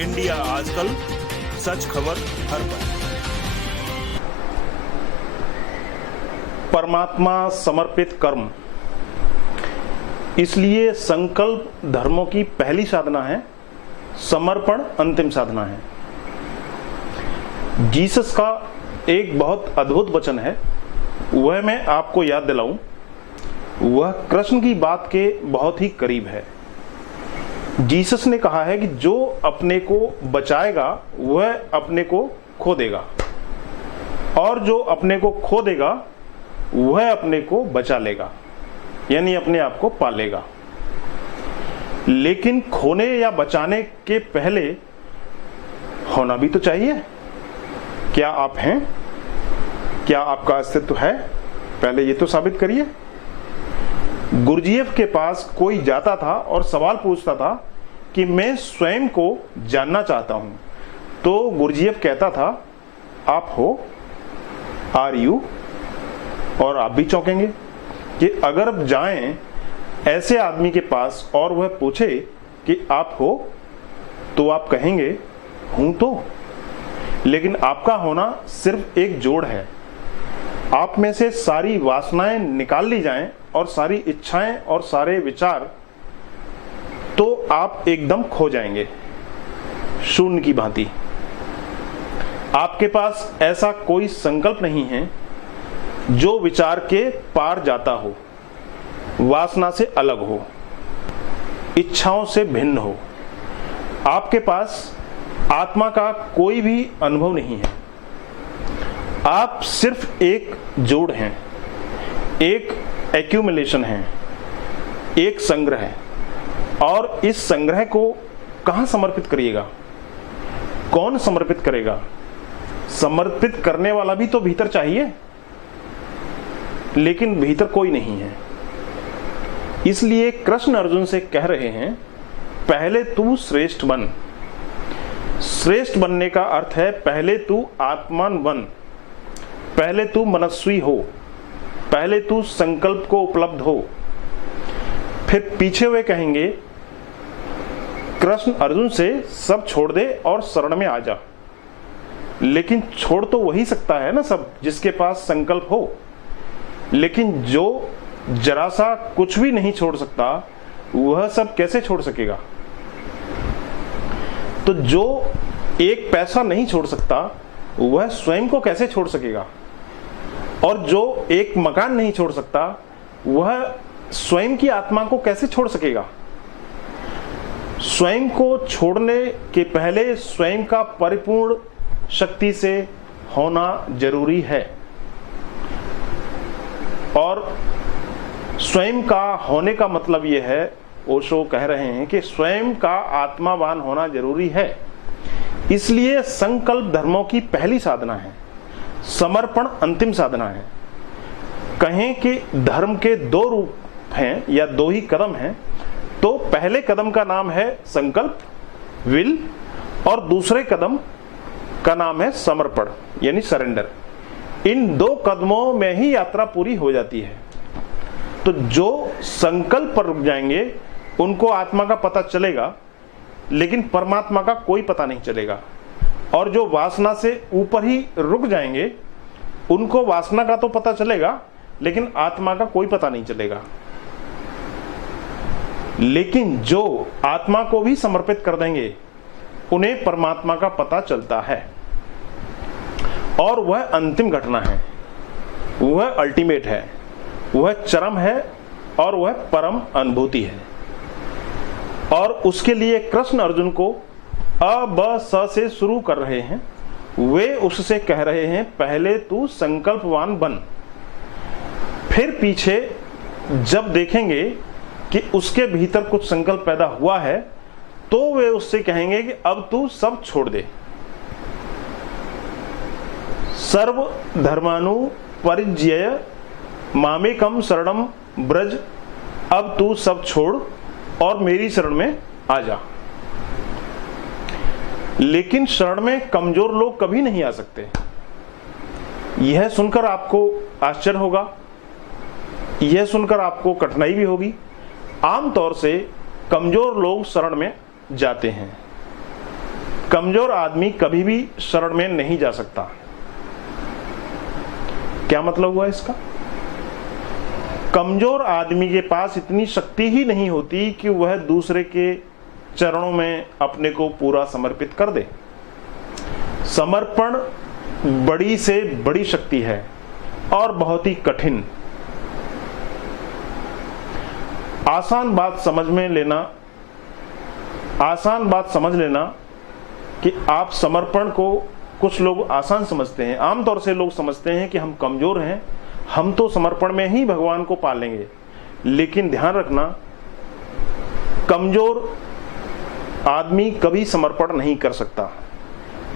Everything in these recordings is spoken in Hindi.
इंडिया आजकल, सच खबर हर पल। परमात्मा समर्पित कर्म, इसलिए संकल्प धर्मों की पहली साधना है, समर्पण अंतिम साधना है। जीसस का एक बहुत अद्भुत वचन है, वह मैं आपको याद दिलाऊं। वह कृष्ण की बात के बहुत ही करीब है। जीसस ने कहा है कि जो अपने को बचाएगा वह अपने को खो देगा, और जो अपने को खो देगा वह अपने को बचा लेगा, यानी अपने आप को पालेगा। लेकिन खोने या बचाने के पहले होना भी तो चाहिए। क्या आप हैं? क्या आपका अस्तित्व है? पहले ये तो साबित करिए। गुरजीएफ के पास कोई जाता था और सवाल पूछता था कि मैं स्वयं को जानना चाहता हूं, तो गुरजीएफ कहता था, आप हो, आर यू? और आप भी चौंकेंगे कि अगर अब जाएं ऐसे आदमी के पास और वह पूछे कि आप हो, तो आप कहेंगे हूं तो। लेकिन आपका होना सिर्फ एक जोड़ है। आप में से सारी वासनाएं निकाल ली जाएं और सारी इच्छाएं और सारे विचार, तो आप एकदम खो जाएंगे, शून्य की भांति। आपके पास ऐसा कोई संकल्प नहीं है जो विचार के पार जाता हो, वासना से अलग हो, इच्छाओं से भिन्न हो। आपके पास आत्मा का कोई भी अनुभव नहीं है। आप सिर्फ एक जोड़ हैं, एक एक्यूमुलेशन है, एक संग्रह है। और इस संग्रह को कहां समर्पित करिएगा? कौन समर्पित करेगा? समर्पित करने वाला भी तो भीतर चाहिए, लेकिन भीतर कोई नहीं है। इसलिए कृष्ण अर्जुन से कह रहे हैं, पहले तू श्रेष्ठ बन। श्रेष्ठ बनने का अर्थ है पहले तू आत्मान बन, पहले तू मनस्वी हो, पहले तू संकल्प को उपलब्ध हो। फिर पीछे वे कहेंगे कृष्ण अर्जुन से, सब छोड़ दे और शरण में आ जा। लेकिन छोड़ तो वही सकता है ना सब, जिसके पास संकल्प हो। लेकिन जो जरा सा कुछ भी नहीं छोड़ सकता, वह सब कैसे छोड़ सकेगा? तो जो एक पैसा नहीं छोड़ सकता, वह स्वयं को कैसे छोड़ सकेगा? और जो एक मकान नहीं छोड़ सकता, वह स्वयं की आत्मा को कैसे छोड़ सकेगा? स्वयं को छोड़ने के पहले स्वयं का परिपूर्ण शक्ति से होना जरूरी है। और स्वयं का होने का मतलब यह है, ओशो कह रहे हैं कि स्वयं का आत्मावान होना जरूरी है। इसलिए संकल्प धर्मों की पहली साधना है, समर्पण अंतिम साधना है। कहें कि धर्म के दो रूप हैं या दो ही कदम हैं, तो पहले कदम का नाम है संकल्प, विल, और दूसरे कदम का नाम है समर्पण, यानी सरेंडर। इन दो कदमों में ही यात्रा पूरी हो जाती है। तो जो संकल्प पर रुक जाएंगे उनको आत्मा का पता चलेगा, लेकिन परमात्मा का कोई पता नहीं चलेगा। और जो वासना से ऊपर ही रुक जाएंगे उनको वासना का तो पता चलेगा, लेकिन आत्मा का कोई पता नहीं चलेगा। लेकिन जो आत्मा को भी समर्पित कर देंगे उन्हें परमात्मा का पता चलता है, और वह अंतिम घटना है, वह अल्टीमेट है, वह चरम है, और वह परम अनुभूति है। और उसके लिए कृष्ण अर्जुन को अ ब स से शुरू कर रहे हैं। वे उससे कह रहे हैं, पहले तू संकल्पवान बन। फिर पीछे जब देखेंगे कि उसके भीतर कुछ संकल्प पैदा हुआ है, तो वे उससे कहेंगे कि अब तू सब छोड़ दे। सर्व धर्मानु परिज्यय मामेकम शरणम ब्रज। अब तू सब छोड़ और मेरी शरण में आ जा। लेकिन शरण में कमजोर लोग कभी नहीं आ सकते। यह सुनकर आपको आश्चर्य होगा, यह सुनकर आपको कठिनाई भी होगी। आमतौर से कमजोर लोग शरण में जाते हैं, कमजोर आदमी कभी भी शरण में नहीं जा सकता। क्या मतलब हुआ इसका? कमजोर आदमी के पास इतनी शक्ति ही नहीं होती कि वह दूसरे के चरणों में अपने को पूरा समर्पित कर दे। समर्पण बड़ी से बड़ी शक्ति है और बहुत ही कठिन। आसान बात समझ लेना कि आप समर्पण को, कुछ लोग आसान समझते हैं। आमतौर से लोग समझते हैं कि हम कमजोर हैं, हम तो समर्पण में ही भगवान को पा लेंगे। लेकिन ध्यान रखना, कमजोर आदमी कभी समर्पण नहीं कर सकता।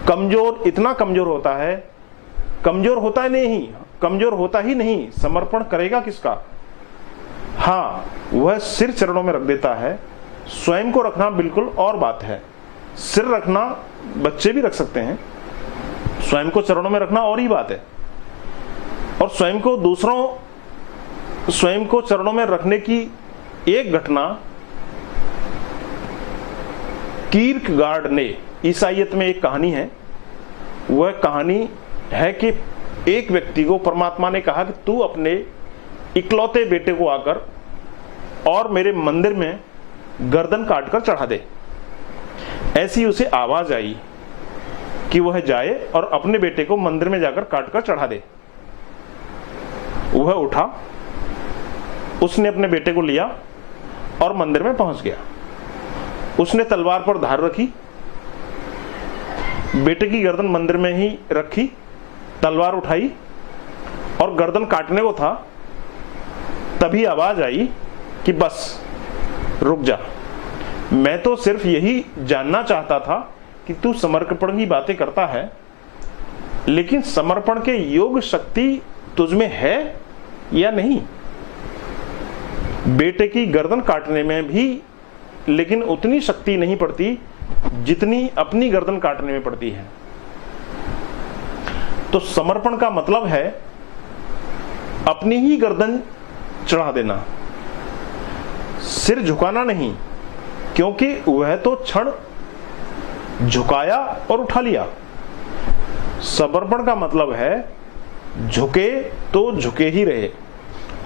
कमजोर इतना कमजोर होता है, कमजोर होता ही नहीं, समर्पण करेगा किसका? हाँ, वह सिर चरणों में रख देता है। स्वयं को रखना बिल्कुल और बात है। सिर रखना बच्चे भी रख सकते हैं, स्वयं को चरणों में रखना और ही बात है। और स्वयं को चरणों में रखने की एक घटना कीर्कगार्ड ने, ईसाईयत में एक कहानी है, वह कहानी है कि एक व्यक्ति को परमात्मा ने कहा कि तू अपने इकलौते बेटे को आकर और मेरे मंदिर में गर्दन काटकर चढ़ा दे। ऐसी उसे आवाज आई कि वह जाए और अपने बेटे को मंदिर में जाकर काटकर चढ़ा दे। वह उठा, उसने अपने बेटे को लिया और मंदिर में पहुंच गया। उसने तलवार पर धार रखी, बेटे की गर्दन मंदिर में ही रखी, तलवार उठाई और गर्दन काटने को था। तभी आवाज आई कि बस रुक जा, मैं तो सिर्फ यही जानना चाहता था कि तू समर्पण की बातें करता है, लेकिन समर्पण के योग शक्ति तुझमें है या नहीं? बेटे की गर्दन काटने में भी लेकिन उतनी शक्ति नहीं पड़ती जितनी अपनी गर्दन काटने में पड़ती है। तो समर्पण का मतलब है अपनी ही गर्दन चढ़ा देना, सिर झुकाना नहीं, क्योंकि वह तो क्षण झुकाया और उठा लिया। समर्पण का मतलब है झुके तो झुके ही रहे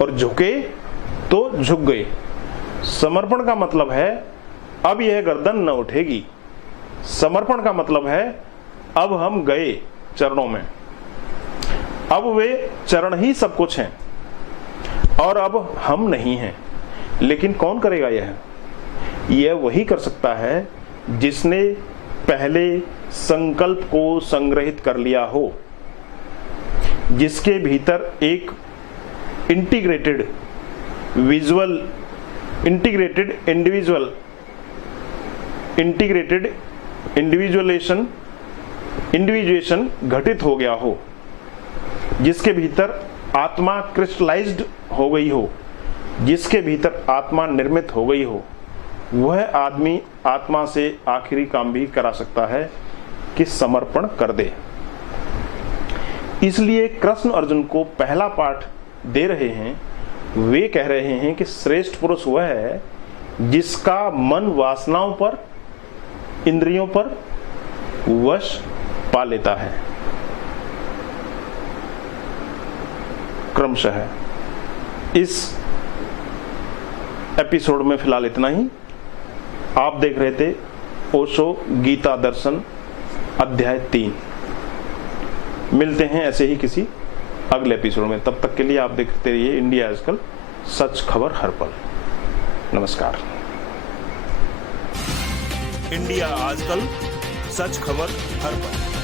और झुके तो झुक गए। समर्पण का मतलब है अब यह गर्दन न उठेगी। समर्पण का मतलब है अब हम गए चरणों में, अब वे चरण ही सब कुछ हैं और अब हम नहीं हैं। लेकिन कौन करेगा यह वही कर सकता है जिसने पहले संकल्प को संग्रहित कर लिया हो, जिसके भीतर एक इंटीग्रेटेड इंडिविजुएशन घटित हो गया हो, जिसके भीतर आत्मा क्रिस्टलाइज्ड हो गई हो, जिसके भीतर आत्मा निर्मित हो गई हो, वह आदमी आत्मा से आखिरी काम भी करा सकता है कि समर्पण कर दे। इसलिए कृष्ण अर्जुन को पहला पाठ दे रहे हैं। वे कह रहे हैं कि श्रेष्ठ पुरुष वह है जिसका मन वासनाओं पर, इंद्रियों पर वश पा लेता है। क्रमशः इस एपिसोड में फिलहाल इतना ही। आप देख रहे थे ओशो गीता दर्शन अध्याय 3। मिलते हैं ऐसे ही किसी अगले एपिसोड में। तब तक के लिए आप देखते रहिए इंडिया आजकल, सच खबर हर पल। नमस्कार। इंडिया आजकल, सच खबर हर पल।